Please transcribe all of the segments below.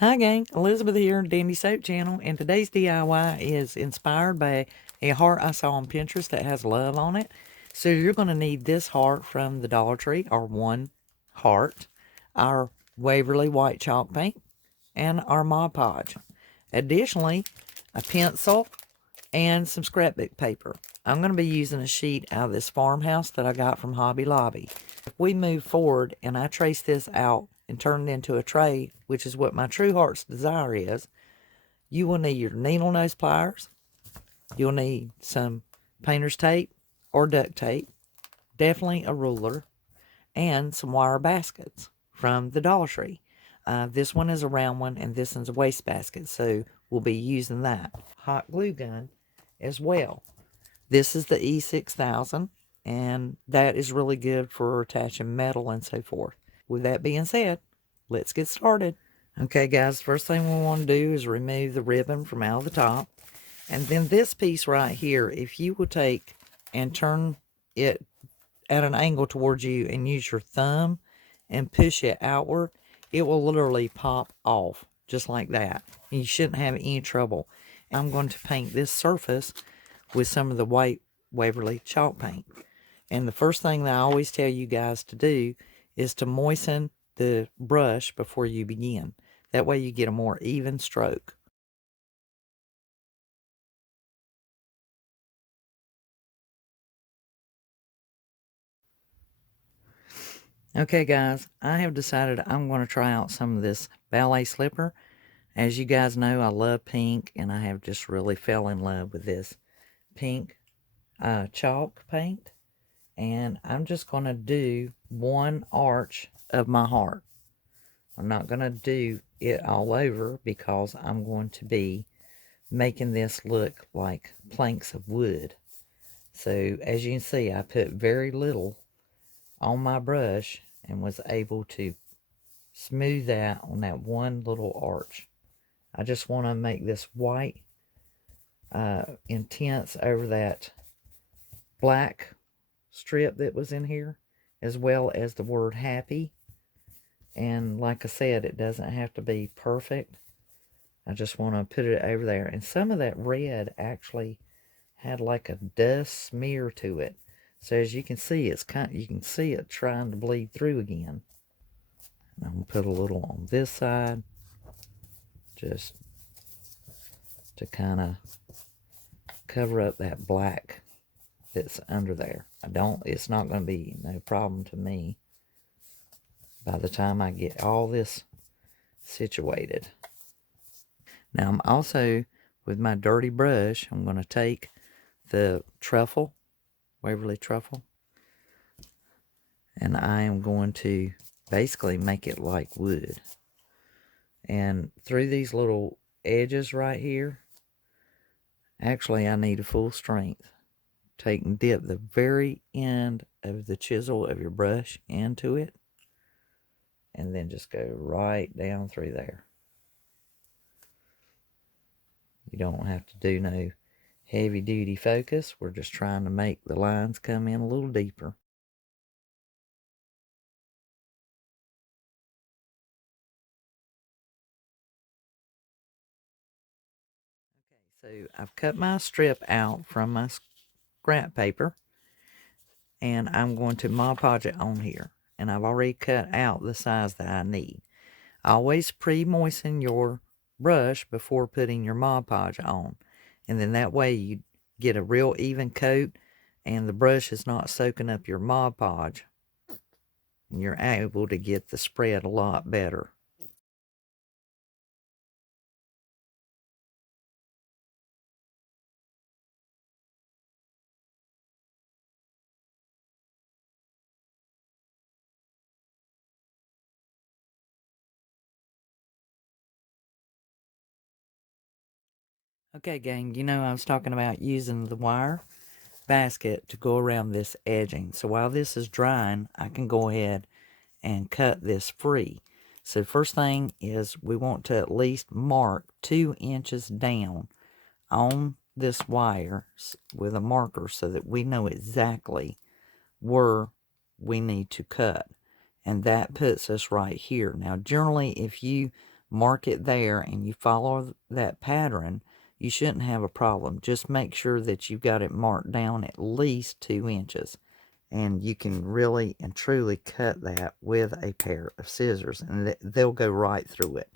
Hi gang, Elizabeth here, Dandysoap Channel, and today's DIY is inspired by a heart I saw on Pinterest that has love on it. So you're going to need this heart from the Dollar Tree, our one heart, our Waverly white chalk paint, and our Mod Podge. Additionally, a pencil and some scrapbook paper. I'm going to be using a sheet out of this farmhouse that I got from Hobby Lobby. If we move forward and I trace this out and turn it into a tray, which is what my true heart's desire is, you will need your needle nose pliers, you'll need some painter's tape or duct tape, definitely a ruler, and some wire baskets from the Dollar Tree. This one is a round one and this one's a waste basket, so we'll be using that. Hot glue gun as well. This is the E6000, and that is really good for attaching metal and so forth. With that being said, let's get started. Okay guys, first thing we want to do is remove the ribbon from out of the top. And then this piece right here, if you will take and turn it at an angle towards you and use your thumb and push it outward, it will literally pop off just like that. And you shouldn't have any trouble. I'm going to paint this surface with some of the white Waverly chalk paint. And the first thing that I always tell you guys to do is to moisten the brush before you begin. That way you get a more even stroke. Okay guys, I have decided I'm going to try out some of this ballet slipper. As you guys know, I love pink, and I have just really fell in love with this pink chalk paint. And I'm just going to do one arch of my heart. I'm not going to do it all over because I'm going to be making this look like planks of wood. So as you can see, I put very little on my brush and was able to smooth that on that one little arch. I just want to make this white intense over that black strip that was in here, as well as the word happy. And like I said, it doesn't have to be perfect. I just want to put it over there. And some of that red actually had like a dust smear to it. So as you can see, you can see it trying to bleed through again. And I'm going to put a little on this side, just to kind of cover up that black that's under there. It's not going to be no problem to me by the time I get all this situated. Now I'm also, with my dirty brush, I'm going to take the truffle, Waverly truffle, and I am going to basically make it like wood. And through these little edges right here, actually I need a full strength. Take and dip the very end of the chisel of your brush into it, and then just go right down through there. You don't have to do no heavy duty focus. We're just trying to make the lines come in a little deeper. Okay, so I've cut my strip out from my scrap paper, and I'm going to Mod Podge it on here. And I've already cut out the size that I need. Always pre-moisten your brush before putting your Mod Podge on. And then that way you get a real even coat, and the brush is not soaking up your Mod Podge. And you're able to get the spread a lot better. Okay, gang, you know I was talking about using the wire basket to go around this edging. So while this is drying, I can go ahead and cut this free. So first thing is we want to at least mark 2 inches down on this wire with a marker so that we know exactly where we need to cut. And that puts us right here. Now generally if you mark it there and you follow that pattern, you shouldn't have a problem. Just make sure that you've got it marked down at least 2 inches. And you can really and truly cut that with a pair of scissors, and they'll go right through it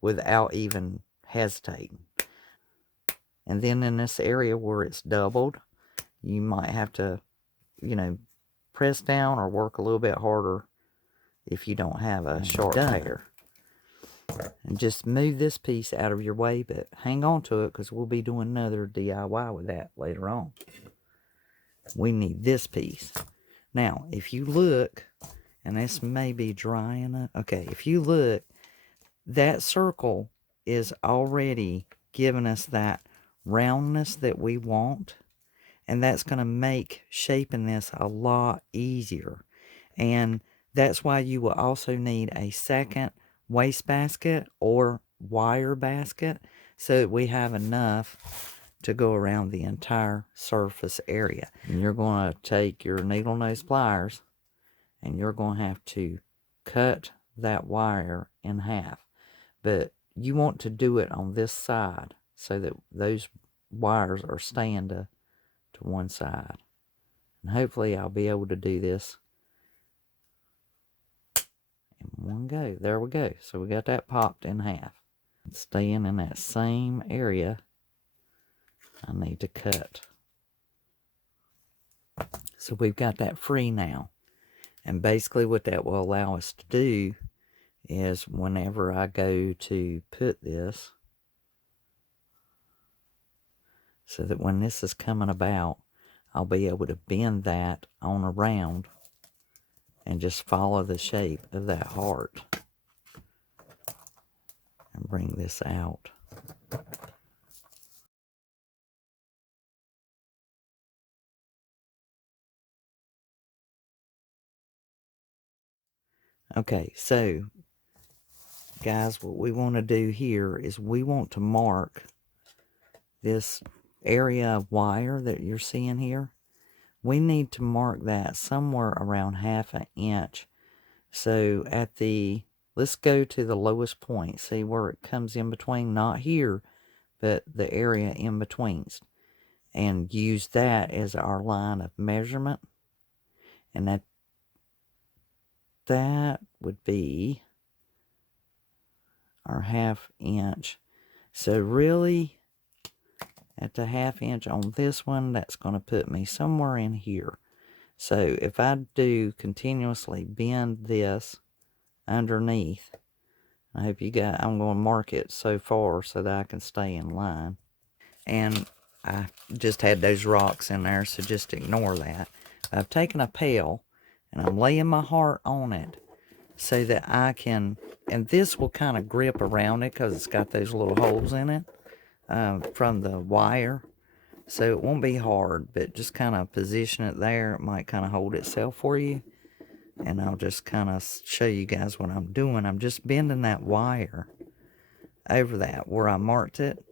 without even hesitating. And then in this area where it's doubled, you might have to, press down or work a little bit harder if you don't have a sharp pair. And just move this piece out of your way, but hang on to it because we'll be doing another DIY with that later on. We need this piece. Now, if you look, and this may be dry enough. Okay, if you look, that circle is already giving us that roundness that we want. And that's going to make shaping this a lot easier. And that's why you will also need a second wastebasket or wire basket so that we have enough to go around the entire surface area. And you're going to take your needle nose pliers and you're going to have to cut that wire in half. But you want to do it on this side so that those wires are staying to one side. And hopefully I'll be able to do this in one go. There we go. So we got that popped in half. Staying in that same area, I need to cut. So we've got that free now. And basically what that will allow us to do is whenever I go to put this, so that when this is coming about, I'll be able to bend that on around and just follow the shape of that heart and bring this out. Okay, so guys, what we want to do here is we want to mark this area of wire that you're seeing here. We need to mark that somewhere around 1/2 inch. So at the, let's go to the lowest point. See where it comes in between? Not here, but the area in betweens. And use that as our line of measurement. And that would be our 1/2 inch. So really, at the 1/2 inch on this one, that's going to put me somewhere in here. So if I do continuously bend this underneath, I hope you got, I'm going to mark it so far so that I can stay in line. And I just had those rocks in there, so just ignore that. I've taken a pail and I'm laying my heart on it so that I can, and this will kind of grip around it because it's got those little holes in it from the wire. So it won't be hard, but just kind of position it there. It might kind of hold itself for you. And I'll just kind of show you guys what I'm doing. I'm just bending that wire over that where I marked it.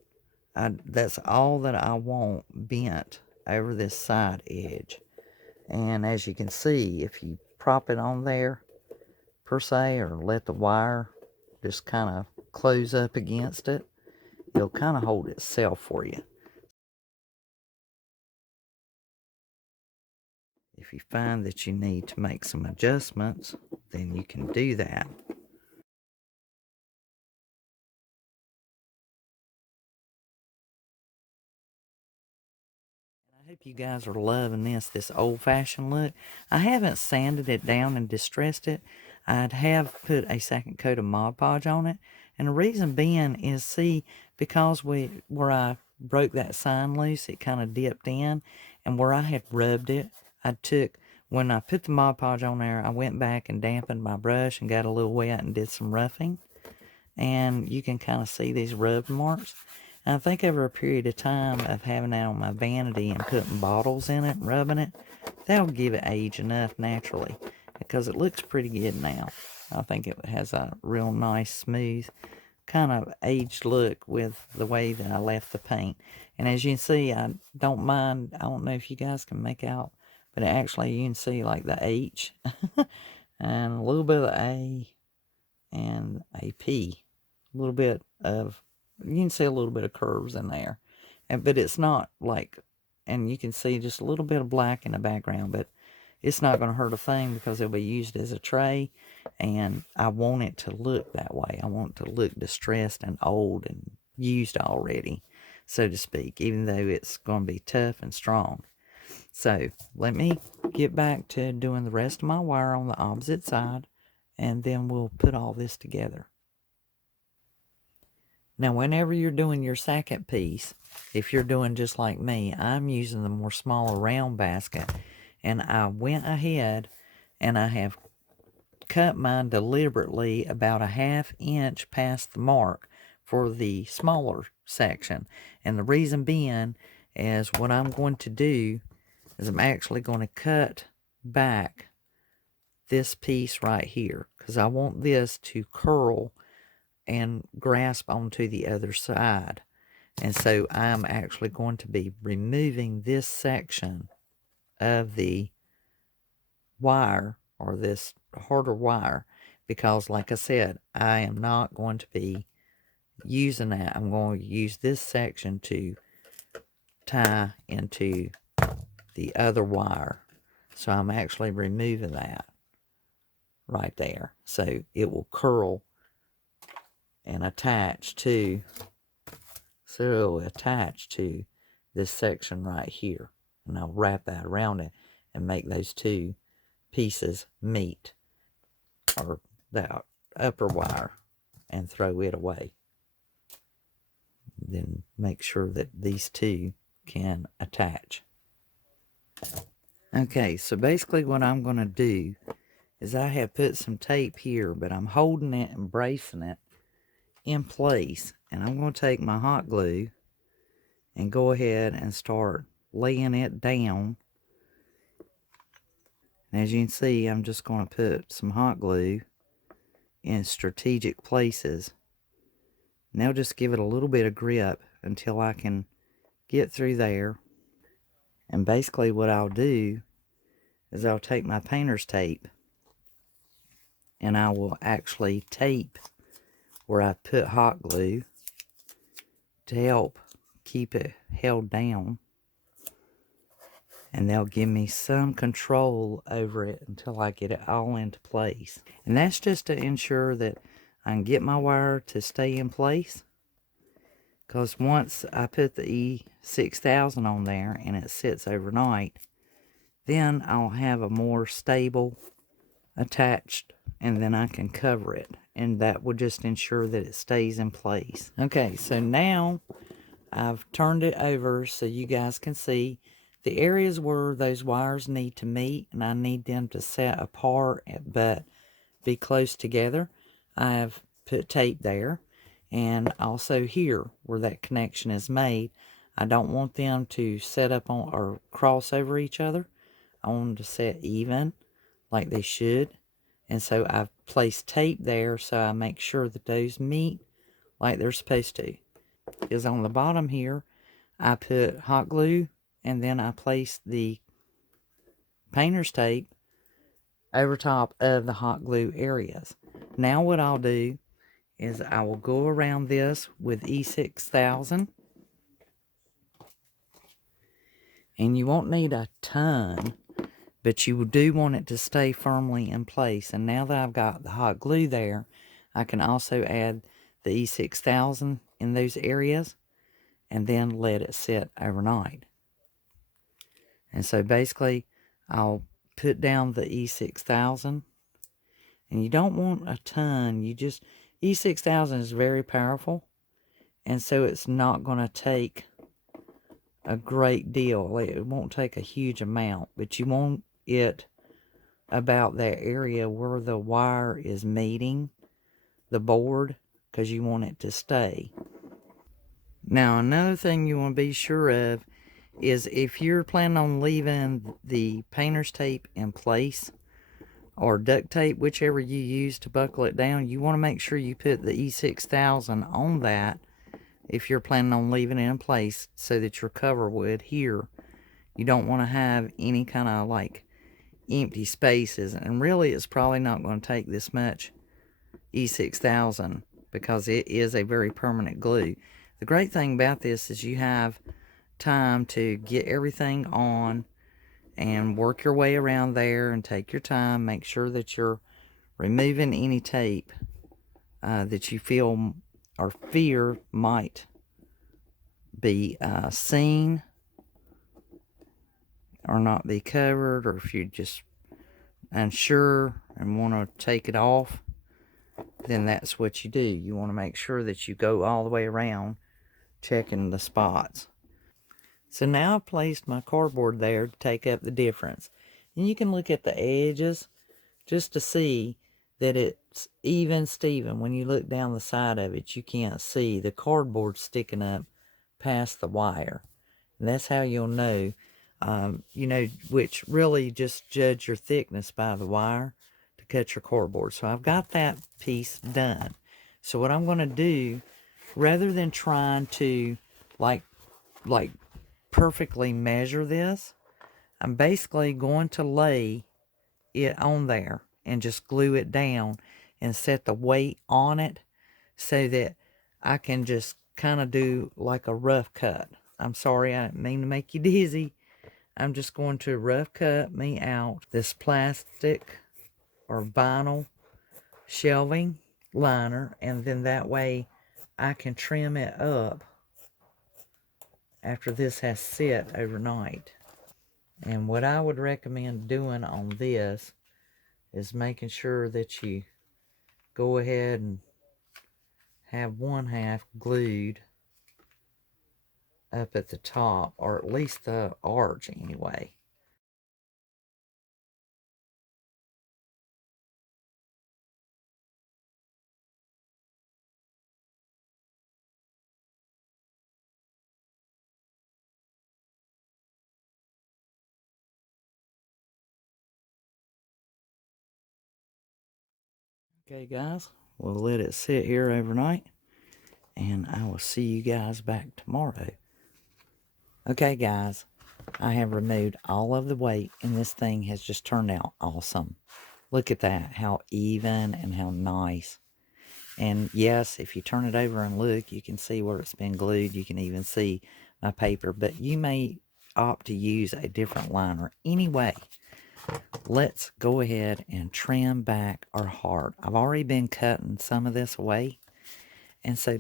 That's all that I want bent over this side edge. And as you can see, if you prop it on there, per se, or let the wire just kind of close up against it, it'll kind of hold itself for you. If you find that you need to make some adjustments, then you can do that. I hope you guys are loving this old-fashioned look. I haven't sanded it down and distressed it. I'd have put a second coat of Mod Podge on it. And the reason being is, see, because where I broke that sign loose, it kind of dipped in. And where I had rubbed it, when I put the Mod Podge on there, I went back and dampened my brush and got a little wet and did some roughing. And you can kind of see these rub marks. And I think over a period of time of having that on my vanity and putting bottles in it and rubbing it, that'll give it age enough naturally, because it looks pretty good now. I think it has a real nice, smooth, kind of aged look with the way that I left the paint. And as you can see, I don't mind, I don't know if you guys can make out, but actually you can see like the H and a little bit of the A and a P a little bit of, you can see a little bit of curves in there. But it's not like, and you can see just a little bit of black in the background, but it's not going to hurt a thing because it'll be used as a tray, and I want it to look that way. I want it to look distressed and old and used already, so to speak, even though it's going to be tough and strong. So let me get back to doing the rest of my wire on the opposite side, and then we'll put all this together. Now, whenever you're doing your second piece, if you're doing just like me, I'm using the more smaller round basket, and I went ahead and I have cut mine deliberately about a 1/2 inch past the mark for the smaller section. And the reason being is what I'm going to do is I'm actually going to cut back this piece right here, because I want this to curl and grasp onto the other side. And so I'm actually going to be removing this section of the wire, or this harder wire, because like I said, I am not going to be using that. I'm going to use this section to tie into the other wire. So I'm actually removing that right there, so it will curl and attach to, so it will attach to this section right here, and I'll wrap that around it and make those two pieces meet, or that upper wire, and throw it away. Then make sure that these two can attach. Okay, so basically what I'm going to do is I have put some tape here, but I'm holding it and bracing it in place, and I'm going to take my hot glue and go ahead and start laying it down. And as you can see, I'm just going to put some hot glue in strategic places. Now just give it a little bit of grip until I can get through there. And basically what I'll do is I'll take my painter's tape and I will actually tape where I put hot glue to help keep it held down, and they'll give me some control over it until I get it all into place. And that's just to ensure that I can get my wire to stay in place, because once I put the E6000 on there and it sits overnight, then I'll have a more stable attached, and then I can cover it, and that will just ensure that it stays in place. Okay, so now I've turned it over so you guys can see the areas where those wires need to meet, and I need them to set apart but be close together. I've put tape there, and also here where that connection is made, I don't want them to set up on or cross over each other. I want them to set even like they should, and so I've placed tape there so I make sure that those meet like they're supposed to. Is on the bottom here, I put hot glue, and then I place the painter's tape over top of the hot glue areas. Now what I'll do is I will go around this with E6000, and you won't need a ton, but you do want it to stay firmly in place. And now that I've got the hot glue there, I can also add the E6000 in those areas and then let it sit overnight. And so basically I'll put down the E6000, and you don't want a ton. You just, E6000 is very powerful, and so it's not going to take a great deal. It won't take a huge amount, but you want it about that area where the wire is meeting the board, because you want it to stay. Now another thing you want to be sure of is if you're planning on leaving the painter's tape in place, or duct tape, whichever you use to buckle it down, you want to make sure you put the E6000 on that if you're planning on leaving it in place, so that your cover would here, you don't want to have any kind of like empty spaces. And really it's probably not going to take this much E6000, because it is a very permanent glue. The great thing about this is you have time to get everything on and work your way around there and take your time. Make sure that you're removing any tape that you feel or fear might be seen or not be covered, or if you're just unsure and want to take it off, then that's what you do. You want to make sure that you go all the way around checking the spots. So now I've placed my cardboard there to take up the difference. And you can look at the edges just to see that it's even Steven. When you look down the side of it, you can't see the cardboard sticking up past the wire. And that's how you'll know, which really just judge your thickness by the wire to cut your cardboard. So I've got that piece done. So what I'm going to do, rather than trying to like perfectly measure this, I'm basically going to lay it on there and just glue it down and set the weight on it so that I can just kind of do like a rough cut. I'm sorry, I didn't mean to make you dizzy. I'm just going to rough cut me out this plastic or vinyl shelving liner, and then that way I can trim it up after this has set overnight. And what I would recommend doing on this is making sure that you go ahead and have one half glued up at the top, or at least the arch anyway. Okay guys, we'll let it sit here overnight, and I will see you guys back tomorrow. Okay guys, I have removed all of the weight, and this thing has just turned out awesome. Look at that, how even and how nice. And yes, if you turn it over and look, you can see where it's been glued. You can even see my paper, but you may opt to use a different liner. Anyway, let's go ahead and trim back our heart. I've already been cutting some of this away, and so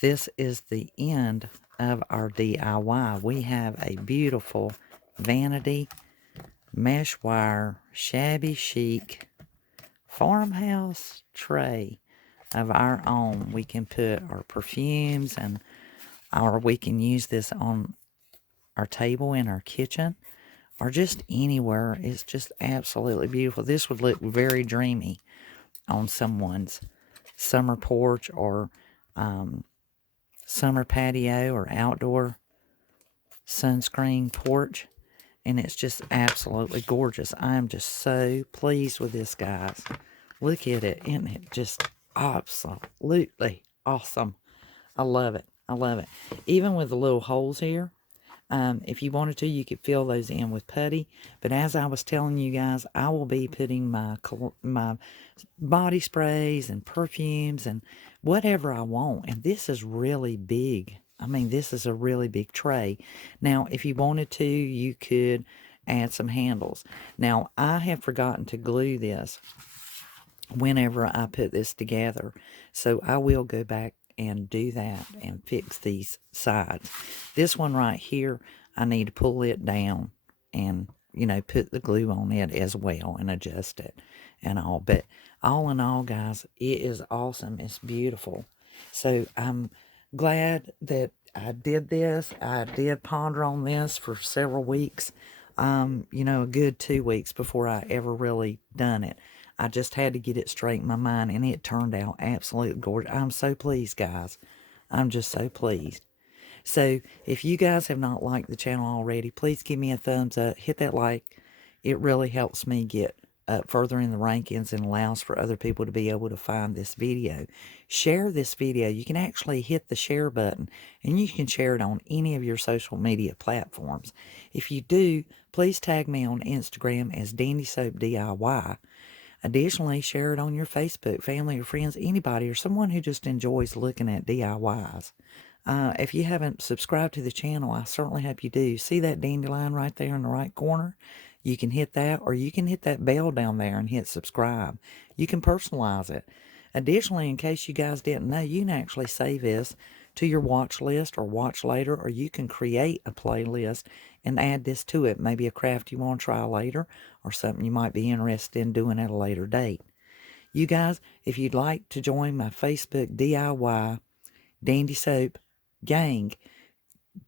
this is the end of our DIY. We have a beautiful Vanity mesh wire shabby chic farmhouse tray of our own. We can put our perfumes, or we can use this on our table in our kitchen, or just anywhere. It's just absolutely beautiful. This would look very dreamy on someone's summer porch, or summer patio, or outdoor sunscreen porch. And it's just absolutely gorgeous. I'm just so pleased with this, guys. Look at it. Isn't it just absolutely awesome? I love it. I love it. Even with the little holes here, if you wanted to, you could fill those in with putty. But as I was telling you guys, I will be putting my body sprays and perfumes and whatever I want. And this is really big. I mean, this is a really big tray. Now, if you wanted to, you could add some handles. Now, I have forgotten to glue this whenever I put this together, so I will go back and do that and fix these sides. This one right here, I need to pull it down and, put the glue on it as well and adjust it and all. But all in all, guys, it is awesome. It's beautiful. So I'm glad that I did this. I did ponder on this for several weeks, a good 2 weeks before I ever really done it. I just had to get it straight in my mind, and it turned out absolutely gorgeous. I'm so pleased, guys. I'm just so pleased. So if you guys have not liked the channel already, please give me a thumbs up. Hit that like. It really helps me get up further in the rankings and allows for other people to be able to find this video. Share this video. You can actually hit the share button, and you can share it on any of your social media platforms. If you do, please tag me on Instagram as Dandysoap DIY. Additionally, share it on your Facebook, family or friends, anybody or someone who just enjoys looking at DIYs. If you haven't subscribed to the channel, I certainly hope you do. See that dandelion right there in the right corner? You can hit that, or you can hit that bell down there and hit subscribe. You can personalize it. Additionally, in case you guys didn't know, you can actually save this to your watch list or watch later, or you can create a playlist and add this to it. Maybe a craft you want to try later, or something you might be interested in doing at a later date. You guys, if you'd like to join my Facebook DIY Dandy Soap gang,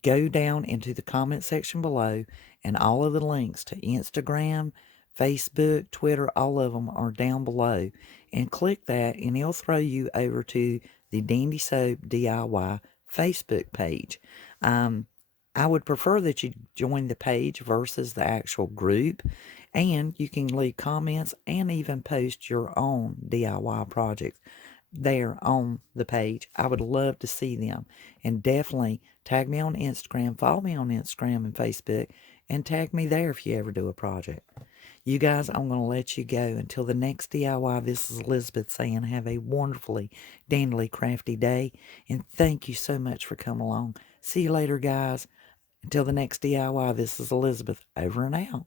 go down into the comment section below, and all of the links to Instagram, Facebook, Twitter, all of them are down below. And click that, and it'll throw you over to the Dandy Soap DIY Facebook page. I would prefer that you join the page versus the actual group, and you can leave comments and even post your own DIY projects there on the page. I would love to see them. And definitely tag me on Instagram, follow me on Instagram and Facebook, and tag me there if you ever do a project. You guys, I'm going to let you go. Until the next DIY, this is Elizabeth saying have a wonderfully, dandly, crafty day. And thank you so much for coming along. See you later, guys. Until the next DIY, this is Elizabeth, over and out.